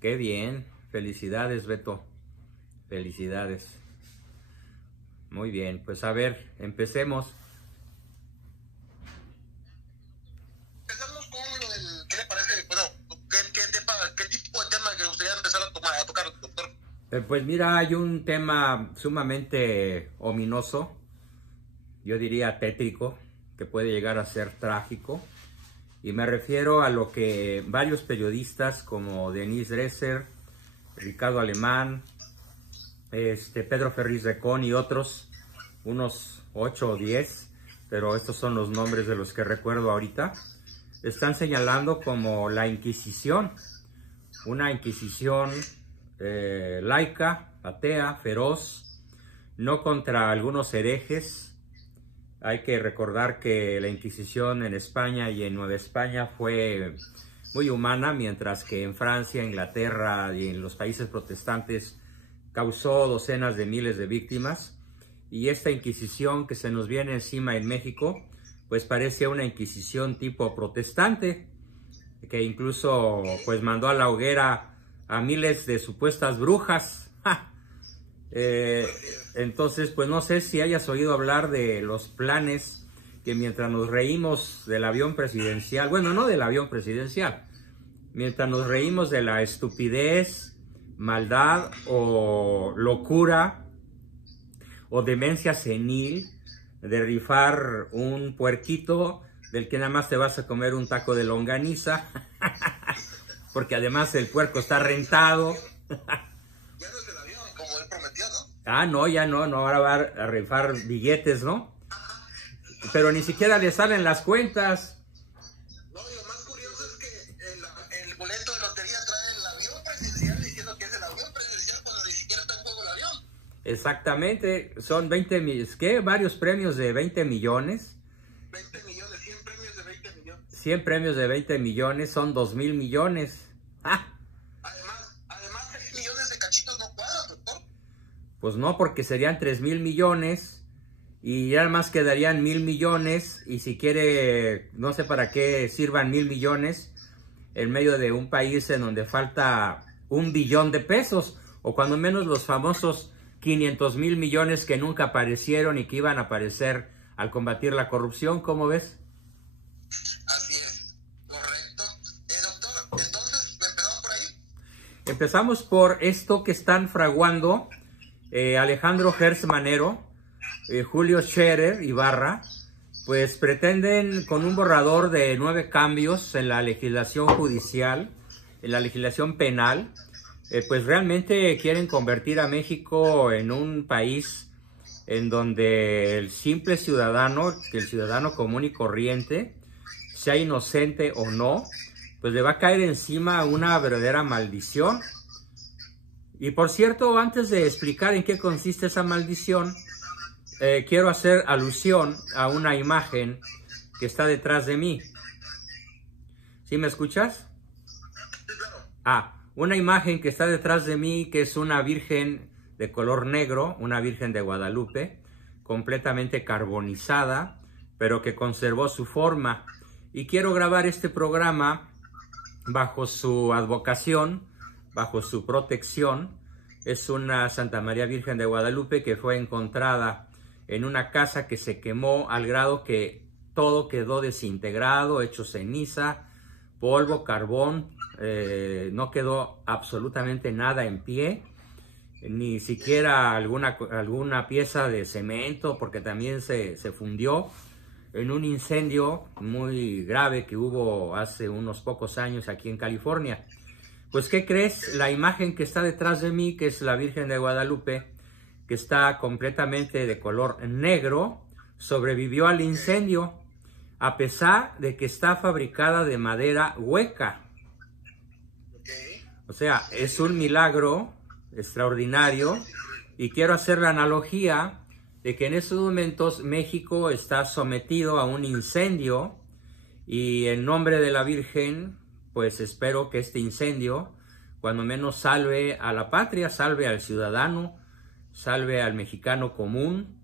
Qué bien. Felicidades, Beto. Felicidades. Muy bien, pues a ver, empecemos. Empezamos con lo del, ¿qué le parece? Bueno, ¿qué tipo de tema que gustaría empezar a tocar, doctor? Pues mira, hay un tema sumamente ominoso, yo diría tétrico, que puede llegar a ser trágico. Y me refiero a lo que varios periodistas como Denise Dresser, Ricardo Alemán, Pedro Ferriz Recón y otros, unos 8 o 10, pero estos son los nombres de los que recuerdo ahorita, están señalando como la Inquisición, una Inquisición laica, atea, feroz, no contra algunos herejes. Hay que recordar que la Inquisición en España y en Nueva España fue muy humana, mientras que en Francia, Inglaterra y en los países protestantes causó docenas de miles de víctimas. Y esta Inquisición que se nos viene encima en México, pues parece una Inquisición tipo protestante, que incluso pues mandó a la hoguera a miles de supuestas brujas. ¡Ja! Entonces, pues no sé si hayas oído hablar de los planes que mientras nos reímos del avión presidencial, bueno, no del avión presidencial, mientras nos reímos de la estupidez, maldad o locura o demencia senil de rifar un puerquito del que nada más te vas a comer un taco de longaniza, porque además el puerco está rentado. Ya no es el avión, como él prometió, ¿no? Ah, no, ya no, ahora va a rifar billetes, ¿no? Pero ni siquiera le salen las cuentas. No, y lo más curioso es que el boleto de lotería trae el avión presidencial diciendo que es el avión presidencial cuando ni siquiera está en juego el avión. Exactamente, son 20 millones, ¿qué? Varios premios de 20 millones. 20 millones, 100 premios de 20 millones. 100 premios de 20 millones son 2,000 millones. ¡Ah! Además 6 millones de cachitos no cuadran, doctor. Pues no, porque serían 3,000 millones y ya más quedarían 1,000 millones, y si quiere, no sé para qué sirvan 1,000 millones en medio de un país en donde falta 1 billón de pesos, o cuando menos los famosos 500,000 millones que nunca aparecieron y que iban a aparecer al combatir la corrupción. ¿Cómo ves? Así es, correcto. Doctor, entonces, ¿empezamos por ahí? Empezamos por esto que están fraguando Alejandro Gertz Manero, Julio Scherer Ibarra, pues pretenden con un borrador de 9 cambios en la legislación judicial, en la legislación penal, pues realmente quieren convertir a México en un país en donde el simple ciudadano, que el ciudadano común y corriente, sea inocente o no, pues le va a caer encima una verdadera maldición. Y por cierto, antes de explicar en qué consiste esa maldición, quiero hacer alusión a una imagen que está detrás de mí. ¿Sí me escuchas? Una imagen que está detrás de mí, que es una virgen de color negro, una virgen de Guadalupe, completamente carbonizada, pero que conservó su forma. Y quiero grabar este programa bajo su advocación, bajo su protección. Es una Santa María Virgen de Guadalupe que fue encontrada en una casa que se quemó al grado que todo quedó desintegrado, hecho ceniza, polvo, carbón, no quedó absolutamente nada en pie, ni siquiera alguna pieza de cemento, porque también se fundió en un incendio muy grave que hubo hace unos pocos años aquí en California. Pues, ¿qué crees? La imagen que está detrás de mí, que es la Virgen de Guadalupe, que está completamente de color negro, sobrevivió al incendio, a pesar de que está fabricada de madera hueca. O sea, es un milagro extraordinario, y quiero hacer la analogía de que en estos momentos México está sometido a un incendio, y en nombre de la Virgen, pues espero que este incendio, cuando menos, salve a la patria, salve al ciudadano, salve al mexicano común,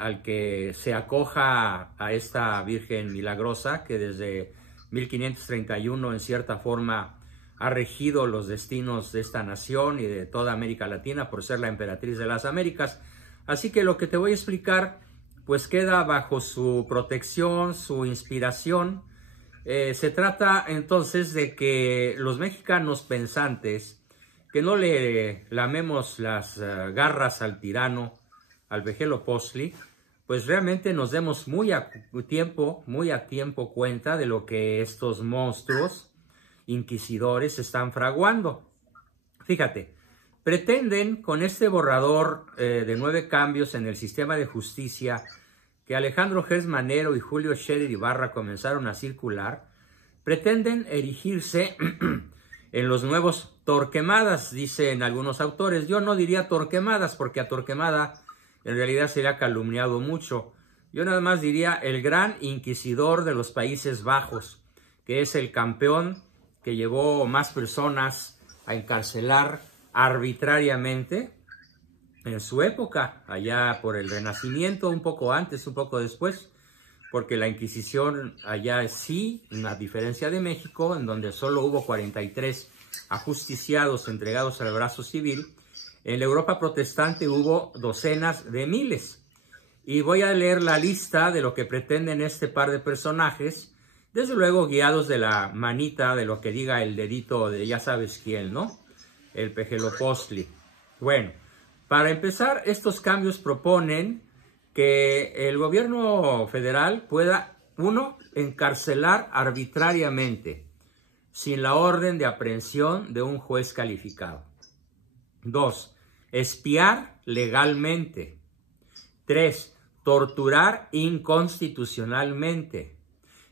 al que se acoja a esta Virgen milagrosa que desde 1531 en cierta forma ha regido los destinos de esta nación y de toda América Latina por ser la emperatriz de las Américas. Así que lo que te voy a explicar pues queda bajo su protección, su inspiración. Se trata entonces de que los mexicanos pensantes, que no le lamemos las garras al tirano, al Vejelo-Postli, pues realmente nos demos muy a tiempo cuenta de lo que estos monstruos inquisidores están fraguando. Fíjate, pretenden con este borrador de 9 cambios en el sistema de justicia que Alejandro Gertz Manero y Julio Scherer Ibarra comenzaron a circular, pretenden erigirse en los nuevos Torquemadas, dicen algunos autores. Yo no diría Torquemadas, porque a Torquemada en realidad sería calumniado mucho. Yo nada más diría el gran inquisidor de los Países Bajos, que es el campeón que llevó más personas a encarcelar arbitrariamente en su época, allá por el Renacimiento, un poco antes, un poco después, porque la Inquisición allá sí, a diferencia de México, en donde solo hubo 43 ajusticiados entregados al brazo civil, en la Europa protestante hubo docenas de miles. Y voy a leer la lista de lo que pretenden este par de personajes, desde luego guiados de la manita de lo que diga el dedito de ya sabes quién, ¿no? El Vejelo-Postli. Bueno, para empezar, estos cambios proponen que el gobierno federal pueda, 1, encarcelar arbitrariamente, sin la orden de aprehensión de un juez calificado. 2, espiar legalmente. 3, torturar inconstitucionalmente.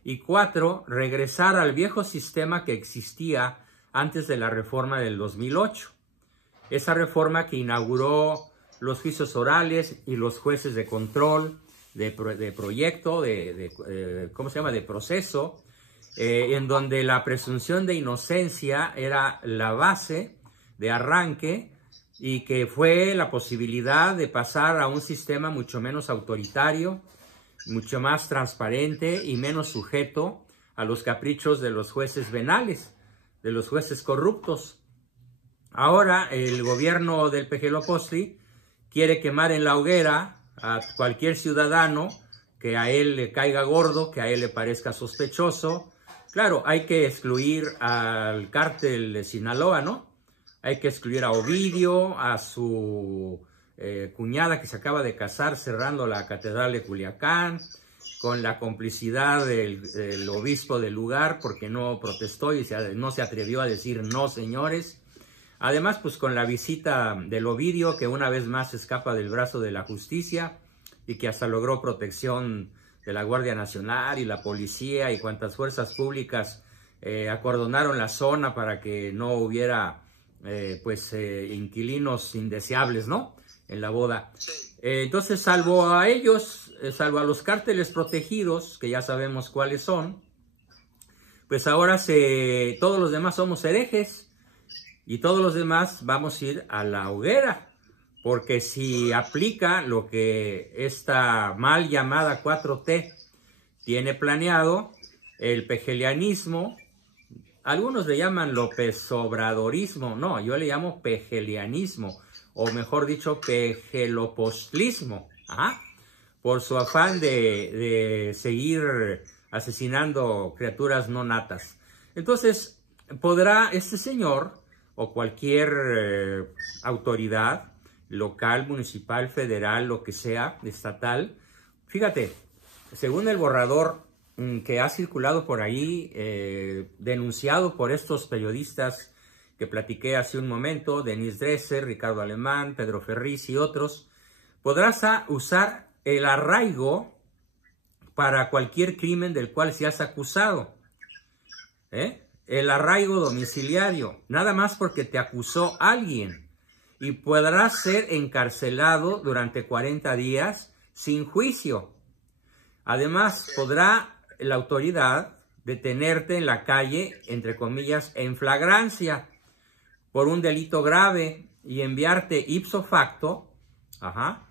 Y 4, regresar al viejo sistema que existía antes de la reforma del 2008. Esa reforma que inauguró los juicios orales y los jueces de control, de proyecto, ¿cómo se llama?, de proceso, en donde la presunción de inocencia era la base de arranque y que fue la posibilidad de pasar a un sistema mucho menos autoritario, mucho más transparente y menos sujeto a los caprichos de los jueces venales, de los jueces corruptos. Ahora el gobierno del Vejelo-Postli quiere quemar en la hoguera a cualquier ciudadano que a él le caiga gordo, que a él le parezca sospechoso. Claro, hay que excluir al cártel de Sinaloa, ¿no? Hay que excluir a Ovidio, a su cuñada que se acaba de casar cerrando la catedral de Culiacán, con la complicidad del obispo del lugar, porque no protestó y no se atrevió a decir no, señores. Además, pues con la visita del Ovidio, que una vez más escapa del brazo de la justicia y que hasta logró protección de la Guardia Nacional y la policía y cuantas fuerzas públicas acordonaron la zona para que no hubiera inquilinos indeseables, ¿no?, en la boda. Entonces, salvo a ellos, salvo a los cárteles protegidos, que ya sabemos cuáles son, pues ahora todos los demás somos herejes y todos los demás vamos a ir a la hoguera, porque si aplica lo que esta mal llamada 4T tiene planeado, el pejelianismo, algunos le llaman López Obradorismo, no, yo le llamo pejelianismo, o mejor dicho, Vejelo-Postlismo, por su afán de seguir asesinando criaturas no natas. Entonces, podrá este señor o cualquier autoridad local, municipal, federal, lo que sea, estatal, fíjate, según el borrador que ha circulado por ahí, denunciado por estos periodistas que platiqué hace un momento, Denise Dresser, Ricardo Alemán, Pedro Ferriz y otros, podrás usar el arraigo para cualquier crimen del cual seas acusado. El arraigo domiciliario, nada más porque te acusó alguien, y podrás ser encarcelado durante 40 días sin juicio. Además, podrá la autoridad detenerte en la calle, entre comillas, en flagrancia, por un delito grave y enviarte ipso facto, a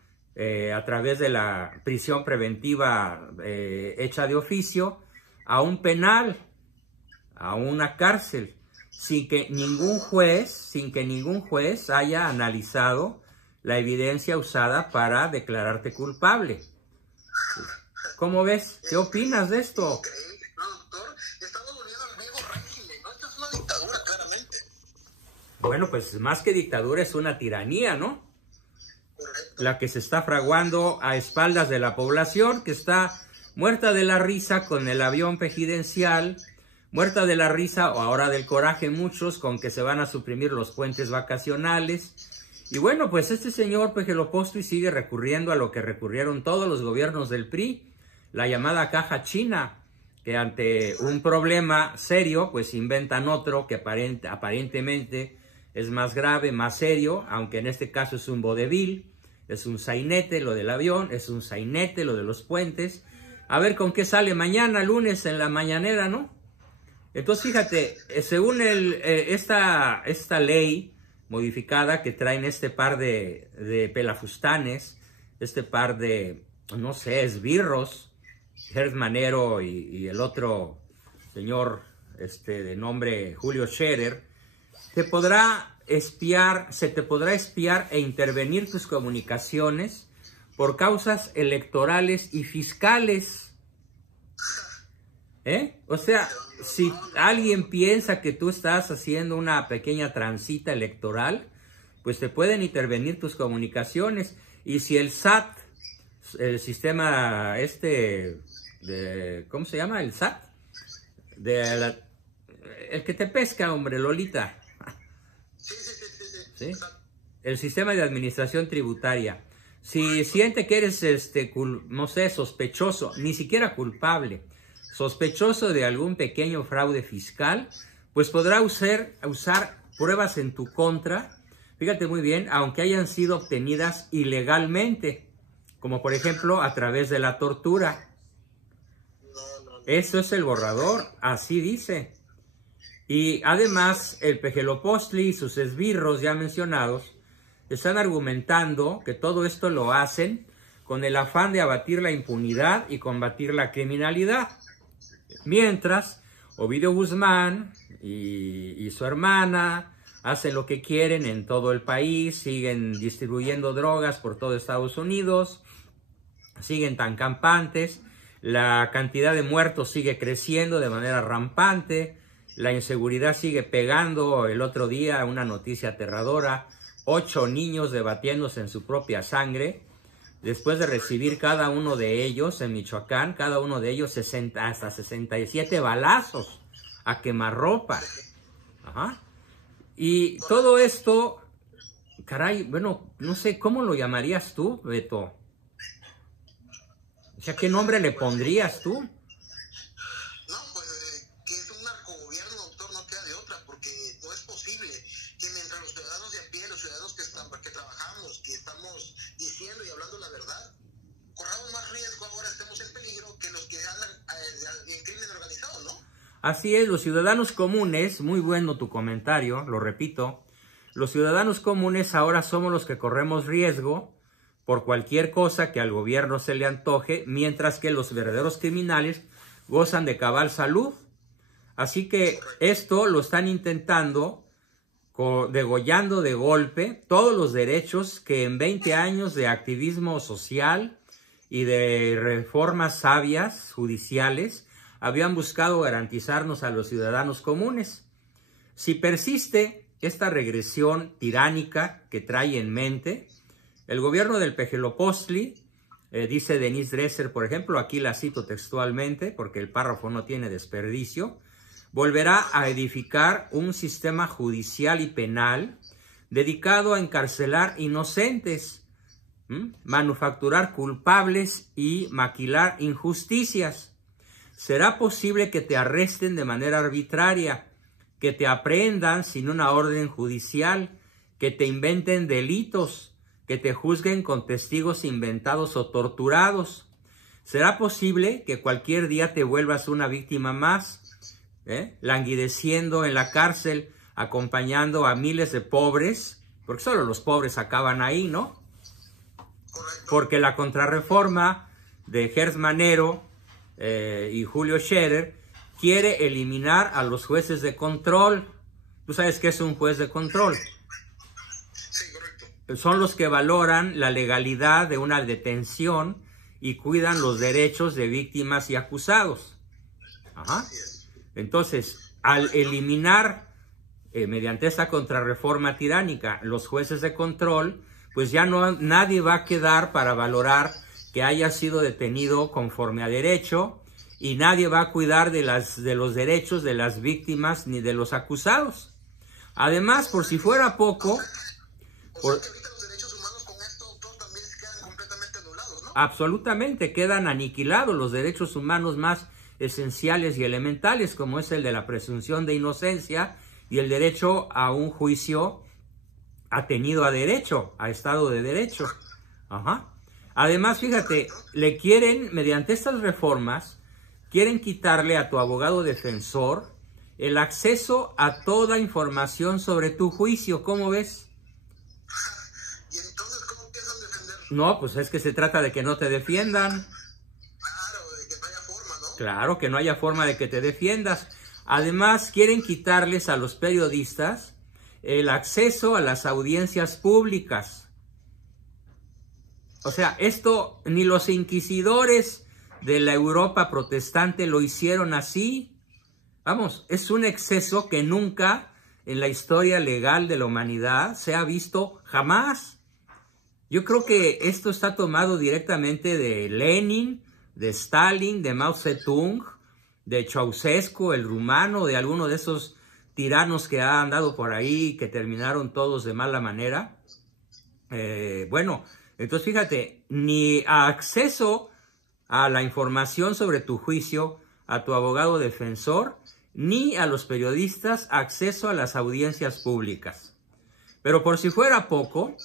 través de la prisión preventiva hecha de oficio, a un penal, a una cárcel, sin que ningún juez haya analizado la evidencia usada para declararte culpable. ¿Cómo ves? ¿Qué opinas de esto? Increíble, ¿no, doctor? Estamos volviendo al viejo régimen, ¿no? Esto es una dictadura, claramente. Bueno, pues más que dictadura es una tiranía, ¿no? Correcto. La que se está fraguando a espaldas de la población, que está muerta de la risa con el avión presidencial, muerta de la risa o ahora del coraje muchos con que se van a suprimir los puentes vacacionales. Y bueno, pues este señor Pejelopostli sigue recurriendo a lo que recurrieron todos los gobiernos del PRI, la llamada caja china, que ante un problema serio, pues inventan otro que aparentemente es más grave, más serio, aunque en este caso es un vodevil, es un sainete lo del avión, es un sainete lo de los puentes. A ver con qué sale mañana, lunes, en la mañanera, ¿no? Entonces, fíjate, según esta ley modificada que traen este par de pelafustanes, este par de, no sé, esbirros, Gers Manero y el otro señor de nombre Julio Scherer, se te podrá espiar e intervenir tus comunicaciones por causas electorales y fiscales. O sea, si alguien piensa que tú estás haciendo una pequeña transita electoral, pues te pueden intervenir tus comunicaciones. Y si el SAT, el sistema ¿cómo se llama? El SAT, el que te pesca, hombre, Lolita. ¿Sí? El sistema de administración tributaria. Si siente que eres, no sé, sospechoso, ni siquiera culpable, sospechoso de algún pequeño fraude fiscal, pues podrá usar pruebas en tu contra, fíjate muy bien, aunque hayan sido obtenidas ilegalmente, como por ejemplo a través de la tortura. Eso es el borrador, así dice. Y además el Pejelopostli y sus esbirros ya mencionados están argumentando que todo esto lo hacen con el afán de abatir la impunidad y combatir la criminalidad. Mientras Ovidio Guzmán y su hermana hacen lo que quieren en todo el país, siguen distribuyendo drogas por todo Estados Unidos, siguen tan campantes, la cantidad de muertos sigue creciendo de manera rampante, la inseguridad sigue pegando. El otro día una noticia aterradora, 8 niños debatiéndose en su propia sangre, después de recibir cada uno de ellos en Michoacán, cada uno de ellos hasta 67 balazos a quemarropa. Ajá. Y todo esto, caray, bueno, no sé, ¿cómo lo llamarías tú, Beto? O sea, ¿qué nombre le pondrías tú? No, pues que es un narcogobierno, doctor, no queda de otra, porque no es posible que mientras los ciudadanos de a pie, los ciudadanos que trabajamos, que estamos diciendo y hablando la verdad, corramos más riesgo ahora, estemos en peligro que los que andan en crimen organizado, ¿no? Así es, los ciudadanos comunes, muy bueno tu comentario, lo repito, los ciudadanos comunes ahora somos los que corremos riesgo por cualquier cosa que al gobierno se le antoje, mientras que los verdaderos criminales gozan de cabal salud. Así que esto lo están intentando, degollando de golpe todos los derechos que en 20 años de activismo social y de reformas sabias judiciales habían buscado garantizarnos a los ciudadanos comunes. Si persiste esta regresión tiránica que trae en mente, el gobierno del Pejelopostli, dice Denise Dresser, por ejemplo, aquí la cito textualmente porque el párrafo no tiene desperdicio, volverá a edificar un sistema judicial y penal dedicado a encarcelar inocentes, manufacturar culpables y maquilar injusticias. Será posible que te arresten de manera arbitraria, que te aprehendan sin una orden judicial, que te inventen delitos, que te juzguen con testigos inventados o torturados. Será posible que cualquier día te vuelvas una víctima más, languideciendo en la cárcel, acompañando a miles de pobres, porque solo los pobres acaban ahí, ¿no? Correcto. Porque la contrarreforma de Gers Manero y Julio Scherer quiere eliminar a los jueces de control, Tú sabes qué es un juez de control. Sí, correcto. Son los que valoran la legalidad de una detención y cuidan los derechos de víctimas y acusados. Ajá. Así es. Entonces, al eliminar mediante esta contrarreforma tiránica los jueces de control, pues ya nadie va a quedar para valorar que haya sido detenido conforme a derecho, y nadie va a cuidar de los derechos de las víctimas ni de los acusados. Además, por si fuera poco... O sea que ahorita los derechos humanos con esto, doctor, también quedan completamente anulados, ¿no? Absolutamente, quedan aniquilados los derechos humanos más esenciales y elementales, como es el de la presunción de inocencia y el derecho a un juicio atenido a derecho, a Estado de Derecho. Ajá. Además, fíjate, le quieren, mediante estas reformas, quieren quitarle a tu abogado defensor el acceso a toda información sobre tu juicio. ¿Cómo ves? ¿Y entonces cómo piensan defender? No, pues es que se trata de que no te defiendan. Claro, de que no haya forma, ¿no? Claro, que no haya forma de que te defiendas. Además, quieren quitarles a los periodistas el acceso a las audiencias públicas. O sea, esto ni los inquisidores de la Europa protestante lo hicieron así. Vamos, es un exceso que nunca en la historia legal de la humanidad se ha visto jamás. Yo creo que esto está tomado directamente de Lenin, de Stalin, de Mao Zedong, de Ceausescu, el rumano, de alguno de esos tiranos que han andado por ahí, que terminaron todos de mala manera. Bueno, entonces fíjate, ni acceso a la información sobre tu juicio a tu abogado defensor, ni a los periodistas acceso a las audiencias públicas. Pero por si fuera poco,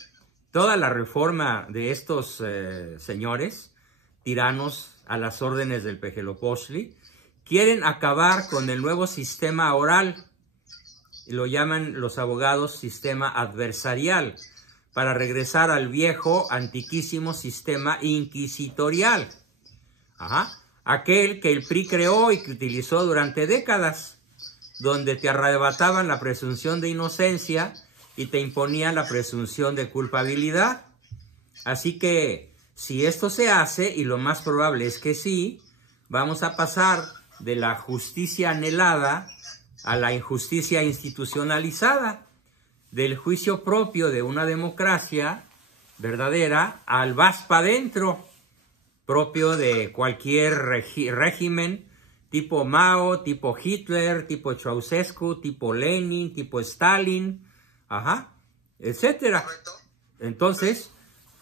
toda la reforma de estos señores, tiranos a las órdenes del Pejelopoztli, quieren acabar con el nuevo sistema oral, y lo llaman los abogados sistema adversarial, para regresar al viejo, antiquísimo sistema inquisitorial. Ajá. Aquel que el PRI creó y que utilizó durante décadas, donde te arrebataban la presunción de inocencia y te imponían la presunción de culpabilidad. Así que, si esto se hace, y lo más probable es que sí, vamos a pasar de la justicia anhelada a la injusticia institucionalizada, del juicio propio de una democracia verdadera al vas pa' dentro, propio de cualquier régimen, tipo Mao, tipo Hitler, tipo Ceausescu, tipo Lenin, tipo Stalin, ajá, etcétera. Entonces,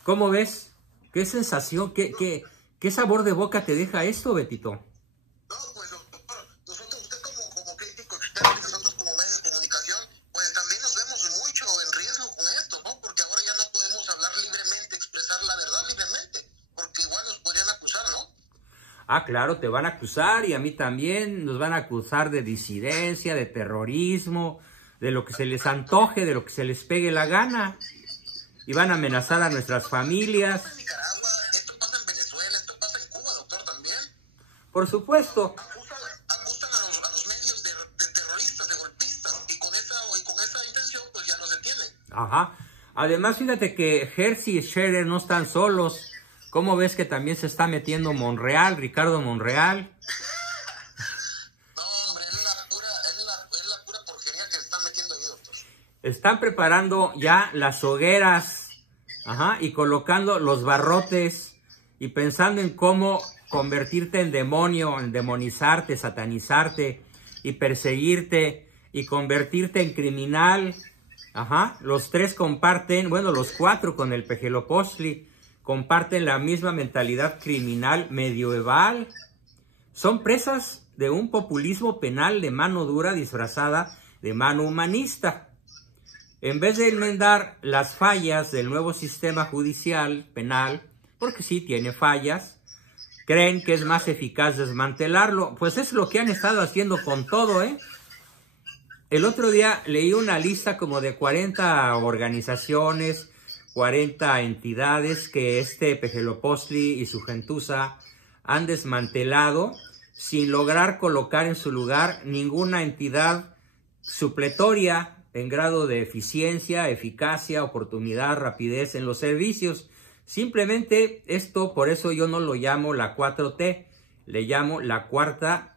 ¿cómo ves? ¿Qué sensación, qué sabor de boca te deja esto, Betito? No, pues doctor, nosotros, usted como crítico externo y nosotros como medio de comunicación, pues también nos vemos mucho en riesgo con esto, ¿no? Porque ahora ya no podemos hablar libremente, expresar la verdad libremente, porque igual nos podrían acusar, ¿no? Ah, claro, te van a acusar, y a mí también nos van a acusar de disidencia, de terrorismo, de lo que se les antoje, de lo que se les pegue la gana. Y van a amenazar a nuestras familias. Esto pasa en Nicaragua, esto pasa en Venezuela, esto pasa en Cuba, doctor, también. Por supuesto. Acusan a los medios de terroristas, de golpistas, y con esa intención pues ya no se tiene. Ajá. Además, fíjate que Hershey y Scherer no están solos. ¿Cómo ves que también se está metiendo Monreal, Ricardo Monreal? No, hombre, es la pura porquería que se están metiendo ahí, doctor. Están preparando ya las hogueras, ajá, y colocando los barrotes y pensando en cómo convertirte en demonio, en demonizarte, satanizarte y perseguirte y convertirte en criminal. Ajá, los tres comparten, bueno, los cuatro con el Pejelopoztli, comparten la misma mentalidad criminal medieval. Son presas de un populismo penal de mano dura disfrazada de mano humanista. En vez de enmendar las fallas del nuevo sistema judicial penal, porque sí tiene fallas, creen que es más eficaz desmantelarlo. Pues es lo que han estado haciendo con todo, ¿eh? El otro día leí una lista como de 40 organizaciones, 40 entidades que este Pejelopoztli y su gentuza han desmantelado sin lograr colocar en su lugar ninguna entidad supletoria en grado de eficiencia, eficacia, oportunidad, rapidez en los servicios. Simplemente esto, por eso yo no lo llamo la 4T, le llamo la cuarta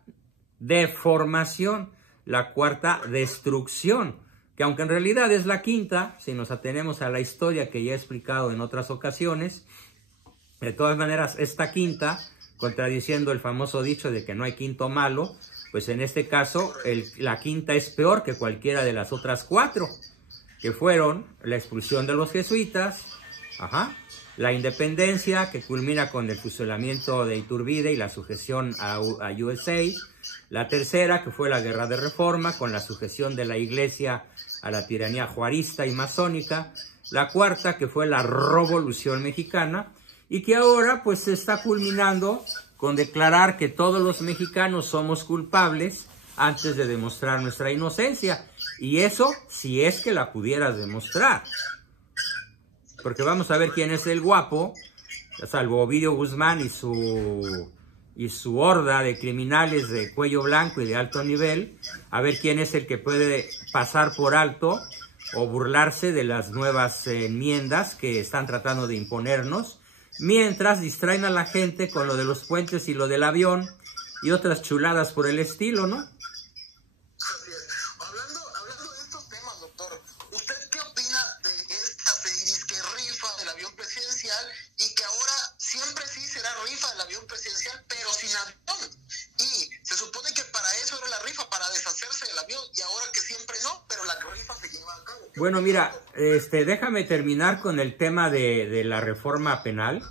deformación, la cuarta destrucción, que aunque en realidad es la quinta, si nos atenemos a la historia que ya he explicado en otras ocasiones, de todas maneras esta quinta, contradiciendo el famoso dicho de que no hay quinto malo, pues en este caso la quinta es peor que cualquiera de las otras cuatro, que fueron la expulsión de los jesuitas, la independencia, que culmina con el fusilamiento de Iturbide y la sujeción a USA, la tercera, que fue la Guerra de Reforma, con la sujeción de la Iglesia a la tiranía juarista y masónica, la cuarta, que fue la Revolución Mexicana, y que ahora pues se está culminando con declarar que todos los mexicanos somos culpables antes de demostrar nuestra inocencia. Y eso si es que la pudieras demostrar. Porque vamos a ver quién es el guapo, salvo Ovidio Guzmán y su horda de criminales de cuello blanco y de alto nivel, a ver quién es el que puede pasar por alto o burlarse de las nuevas enmiendas que están tratando de imponernos, mientras distraen a la gente con lo de los puentes y lo del avión y otras chuladas por el estilo, ¿no? Así es. Hablando de estos temas, doctor, ¿usted qué opina de esta que rifa del avión presidencial y que ahora siempre sí será rifa del avión presidencial, pero sin avión? Y se supone que para eso era la rifa, para deshacerse del avión, y ahora que siempre no, pero la rifa se lleva a cabo. Bueno, mira, déjame terminar con el tema de la reforma penal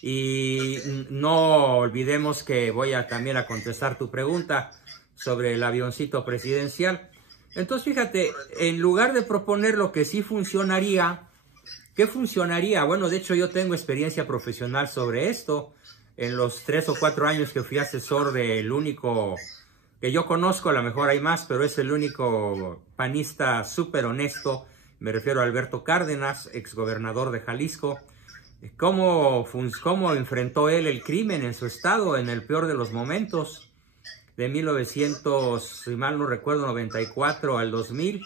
y no olvidemos que voy también a contestar tu pregunta sobre el avioncito presidencial. Entonces, fíjate, en lugar de proponer lo que sí funcionaría, ¿qué funcionaría? Bueno, de hecho yo tengo experiencia profesional sobre esto. En los 3 o 4 años que fui asesor del único que yo conozco, a lo mejor hay más, pero es el único panista súper honesto, me refiero a Alberto Cárdenas, exgobernador de Jalisco. ¿Cómo enfrentó él el crimen en su estado en el peor de los momentos? De 1900, si mal no recuerdo, 94 al 2000,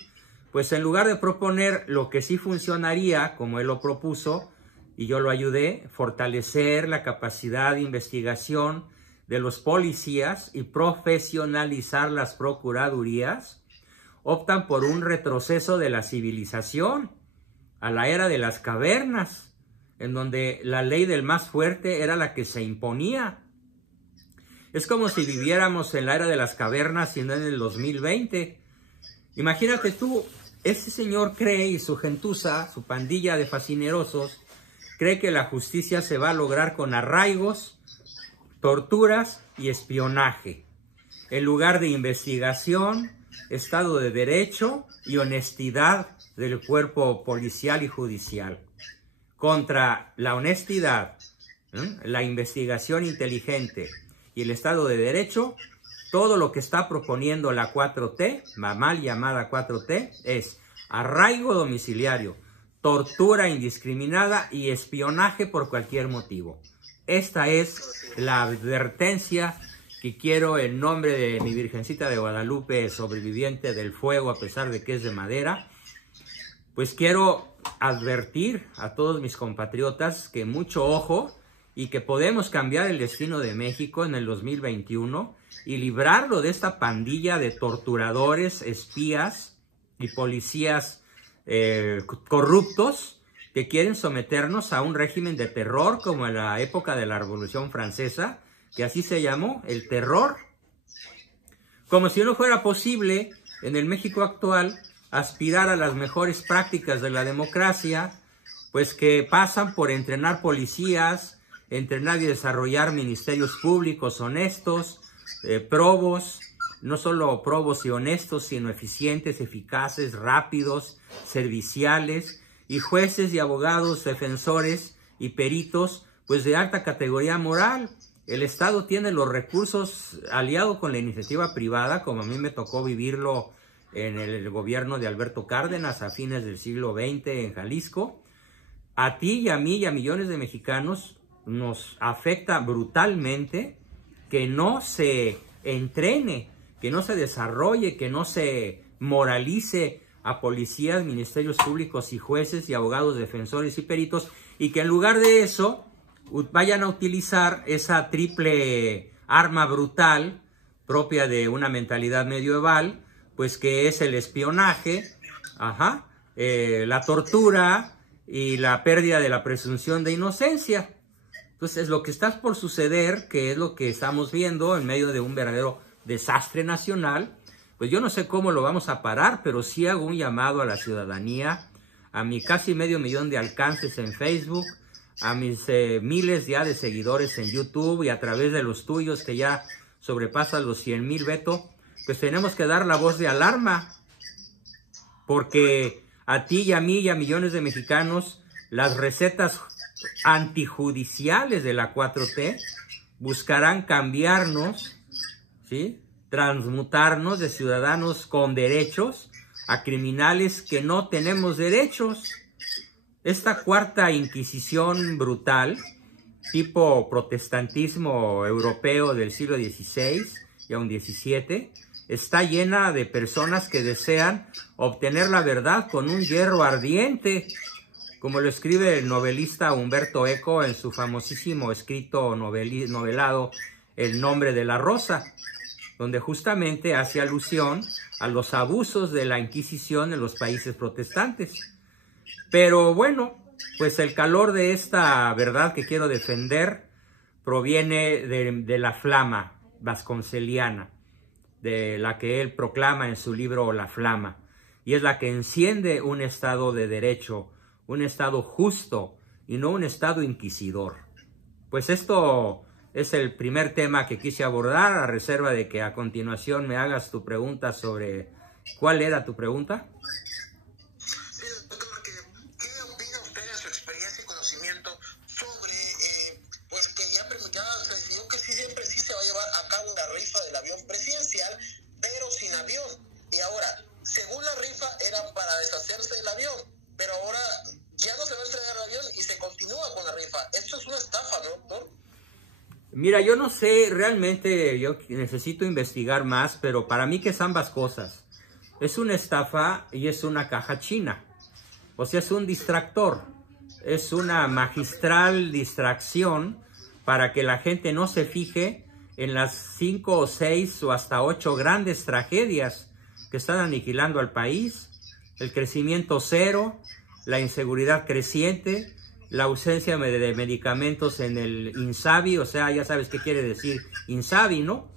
pues en lugar de proponer lo que sí funcionaría, como él lo propuso, y yo lo ayudé, fortalecer la capacidad de investigación de los policías y profesionalizar las procuradurías, optan por un retroceso de la civilización a la era de las cavernas, en donde la ley del más fuerte era la que se imponía. Es como si viviéramos en la era de las cavernas y no en el 2020. Imagínate tú, ese señor cree, y su gentuza, su pandilla de fascinerosos, cree que la justicia se va a lograr con arraigos, torturas y espionaje, en lugar de investigación, Estado de Derecho y honestidad del cuerpo policial y judicial. Contra la honestidad, la investigación inteligente y el Estado de Derecho, todo lo que está proponiendo la 4T, la mal llamada 4T, es arraigo domiciliario, tortura indiscriminada y espionaje por cualquier motivo. Esta es la advertencia que quiero en nombre de mi Virgencita de Guadalupe, sobreviviente del fuego a pesar de que es de madera. Pues quiero advertir a todos mis compatriotas que mucho ojo y que podemos cambiar el destino de México en el 2021 y librarlo de esta pandilla de torturadores, espías y policías corruptos que quieren someternos a un régimen de terror como en la época de la Revolución Francesa, que así se llamó, el terror. Como si no fuera posible en el México actual aspirar a las mejores prácticas de la democracia, pues que pasan por entrenar policías, entrenar y desarrollar ministerios públicos honestos, probos, no solo probos y honestos, sino eficientes, eficaces, rápidos, serviciales, y jueces y abogados, defensores y peritos, pues de alta categoría moral. El Estado tiene los recursos aliado con la iniciativa privada, como a mí me tocó vivirlo en el gobierno de Alberto Cárdenas a fines del siglo XX en Jalisco. A ti y a mí y a millones de mexicanos nos afecta brutalmente que no se entrene, que no se desarrolle, que no se moralice a policías, ministerios públicos y jueces y abogados, defensores y peritos, y que en lugar de eso vayan a utilizar esa triple arma brutal propia de una mentalidad medieval, pues que es el espionaje, la tortura y la pérdida de la presunción de inocencia. Entonces, lo que está por suceder, que es lo que estamos viendo en medio de un verdadero desastre nacional, pues yo no sé cómo lo vamos a parar, pero sí hago un llamado a la ciudadanía, a mi casi medio millón de alcances en Facebook, a mis miles ya de seguidores en YouTube y a través de los tuyos que ya sobrepasan los 100,000, Beto, pues tenemos que dar la voz de alarma, porque a ti y a mí y a millones de mexicanos las recetas antijudiciales de la 4T buscarán cambiarnos, ¿sí?, transmutarnos de ciudadanos con derechos a criminales que no tenemos derechos. Esta cuarta inquisición brutal, tipo protestantismo europeo del siglo XVI y aún XVII, está llena de personas que desean obtener la verdad con un hierro ardiente, como lo escribe el novelista Umberto Eco en su famosísimo escrito novelado El nombre de la rosa, donde justamente hace alusión a los abusos de la Inquisición en los países protestantes. Pero bueno, pues el calor de esta verdad que quiero defender proviene de la flama vasconceliana, de la que él proclama en su libro La Flama, y es la que enciende un Estado de derecho, un Estado justo y no un Estado inquisidor. Pues esto es el primer tema que quise abordar, a reserva de que a continuación me hagas tu pregunta sobre... ¿Cuál era tu pregunta? Sí, doctor, ¿qué opina usted de su experiencia y conocimiento sobre, pues que ya se decidió que sí, siempre sí se va a llevar a cabo la rifa del avión presidencial, pero sin avión? Y ahora, según la rifa, era para deshacerse del avión, pero ahora ya no se va a entregar el avión y se continúa con la rifa. Esto es una estafa, ¿no, doctor? Mira, yo no sé, realmente yo necesito investigar más, pero para mí que es ambas cosas. Es una estafa y es una caja china. O sea, es un distractor. Es una magistral distracción para que la gente no se fije en las 5 o 6 o hasta 8 grandes tragedias que están aniquilando al país. El crecimiento cero, la inseguridad creciente, la ausencia de medicamentos en el INSABI, o sea, ya sabes qué quiere decir INSABI, ¿no?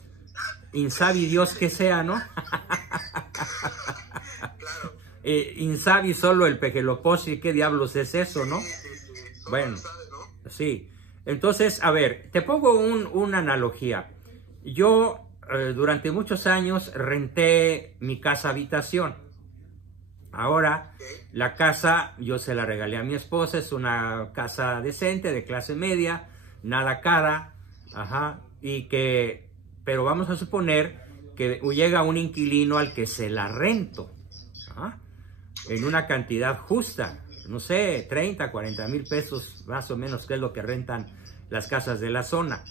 INSABI Dios que sea, ¿no? INSABI solo el pejeloposi, ¿qué diablos es eso, no? Bueno, sí. Entonces, a ver, te pongo una analogía. Yo durante muchos años renté mi casa habitación. Ahora, la casa yo se la regalé a mi esposa, es una casa decente, de clase media, nada cara, pero vamos a suponer que llega un inquilino al que se la rento, en una cantidad justa, no sé, 30, 40 mil pesos, más o menos, que es lo que rentan las casas de la zona.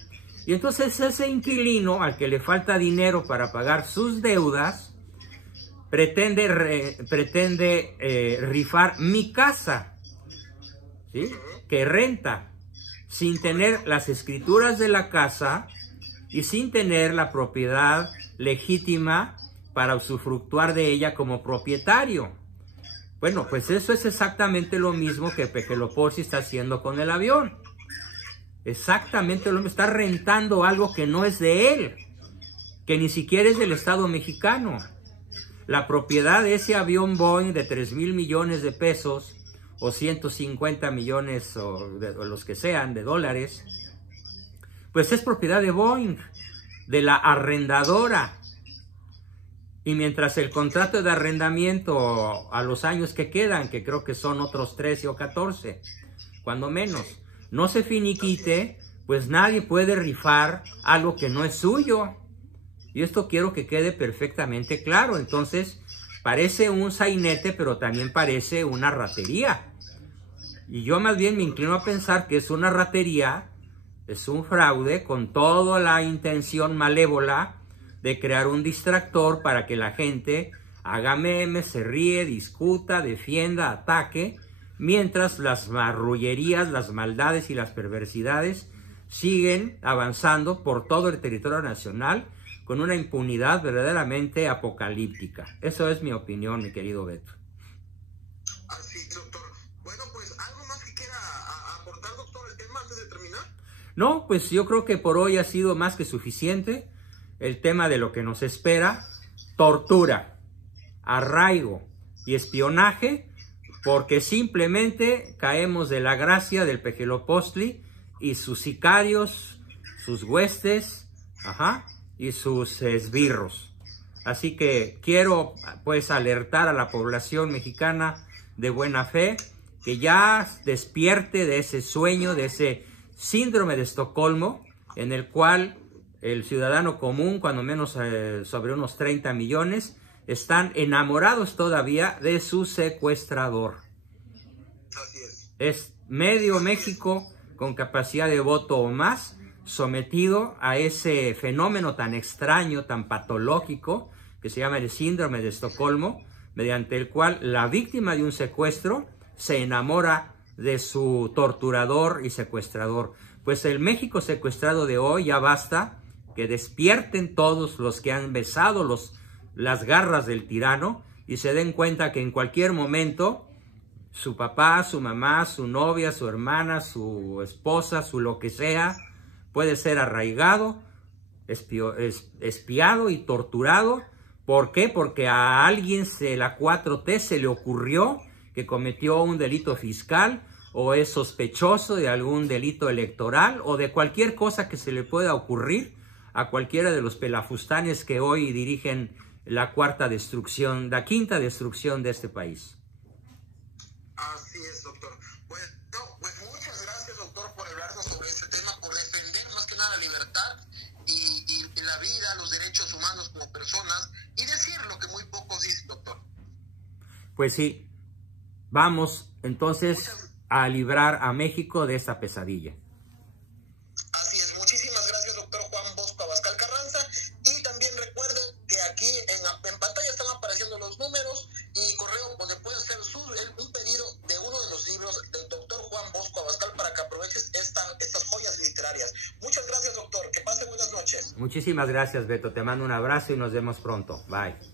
Y entonces ese inquilino al que le falta dinero para pagar sus deudas, pretende rifar mi casa, ¿sí?, que renta, sin tener las escrituras de la casa y sin tener la propiedad legítima para usufructuar de ella como propietario. Bueno, pues eso es exactamente lo mismo que Pejeloposi está haciendo con el avión. Exactamente lo mismo, está rentando algo que no es de él, que ni siquiera es del Estado mexicano. La propiedad de ese avión Boeing de 3,000 millones de pesos o 150 millones o los que sean de dólares, pues es propiedad de Boeing, de la arrendadora. Y mientras el contrato de arrendamiento a los años que quedan, que creo que son otros 13 o 14, cuando menos, no se finiquite, pues nadie puede rifar algo que no es suyo. Y esto quiero que quede perfectamente claro. Entonces, parece un sainete, pero también parece una ratería. Y yo más bien me inclino a pensar que es una ratería, es un fraude con toda la intención malévola de crear un distractor para que la gente haga memes, se ríe, discuta, defienda, ataque, mientras las marrullerías, las maldades y las perversidades siguen avanzando por todo el territorio nacional con una impunidad verdaderamente apocalíptica. Eso es mi opinión, mi querido Beto. Así, doctor. Bueno, pues, ¿algo más que quiera aportar, doctor, el tema antes de terminar? No, pues yo creo que por hoy ha sido más que suficiente el tema de lo que nos espera: tortura, arraigo y espionaje, porque simplemente caemos de la gracia del Pejelopostli y sus sicarios, sus huestes, y sus esbirros. Así que quiero pues alertar a la población mexicana de buena fe que ya despierte de ese sueño, de ese síndrome de Estocolmo, en el cual el ciudadano común, cuando menos sobre unos 30 millones, están enamorados todavía de su secuestrador. Así es. Es medio México con capacidad de voto o más sometido a ese fenómeno tan extraño, tan patológico, que se llama el síndrome de Estocolmo, mediante el cual la víctima de un secuestro se enamora de su torturador y secuestrador. Pues el México secuestrado de hoy ya basta que despierten todos los que han besado las garras del tirano y se den cuenta que en cualquier momento su papá, su mamá, su novia, su hermana, su esposa, su lo que sea, puede ser arraigado, espiado y torturado. ¿Por qué? Porque a alguien de la 4T se le ocurrió que cometió un delito fiscal o es sospechoso de algún delito electoral o de cualquier cosa que se le pueda ocurrir a cualquiera de los pelafustanes que hoy dirigen la quinta destrucción de este país. Así es, doctor. Pues muchas gracias, doctor, por hablarnos sobre este tema, por defender más que nada la libertad y la vida, los derechos humanos como personas y decir lo que muy pocos dicen, doctor. Pues sí, vamos entonces a librar a México de esta pesadilla. Así es, muchísimas gracias, doctor Juan Bosco Abascal Carranza, y también recuerden que aquí en pantalla están apareciendo los números y correo donde pueden hacer un pedido de uno de los libros del doctor Juan Bosco Abascal para que aproveches estas joyas literarias. Muchas gracias, doctor, que pase buenas noches. Muchísimas gracias, Beto, te mando un abrazo y nos vemos pronto. Bye.